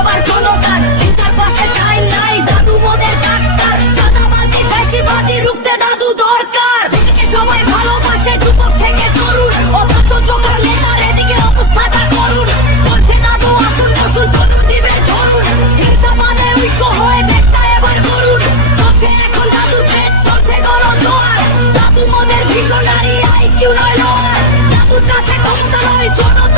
সবার জনতার। পিতার পাশে টাইম নাই, দাদু মোদের ডাক্তার। চাঁদাবাজি, ফ্যাসিবাদী রুখতে দাদু দরকার। যেদিকে ভালোবাসে, যুবক থেকে তরুণ। অথচ চোখের নেতার এদিকে অবস্থাটা করুন। বলছে দাদু, আসুন বসুন চলুন দিবে ধরুন। হিংসাবাদে ঐক্য হয়ে দেশটা এবার করুন চলছে এখন দাদুর ট্রেন চলছে গরম জোয়ার দাদু মোদের ভীষণ নারী আইকিউ নয় লোক দাদুর কাছে ক্ষমতা নয়, জনতা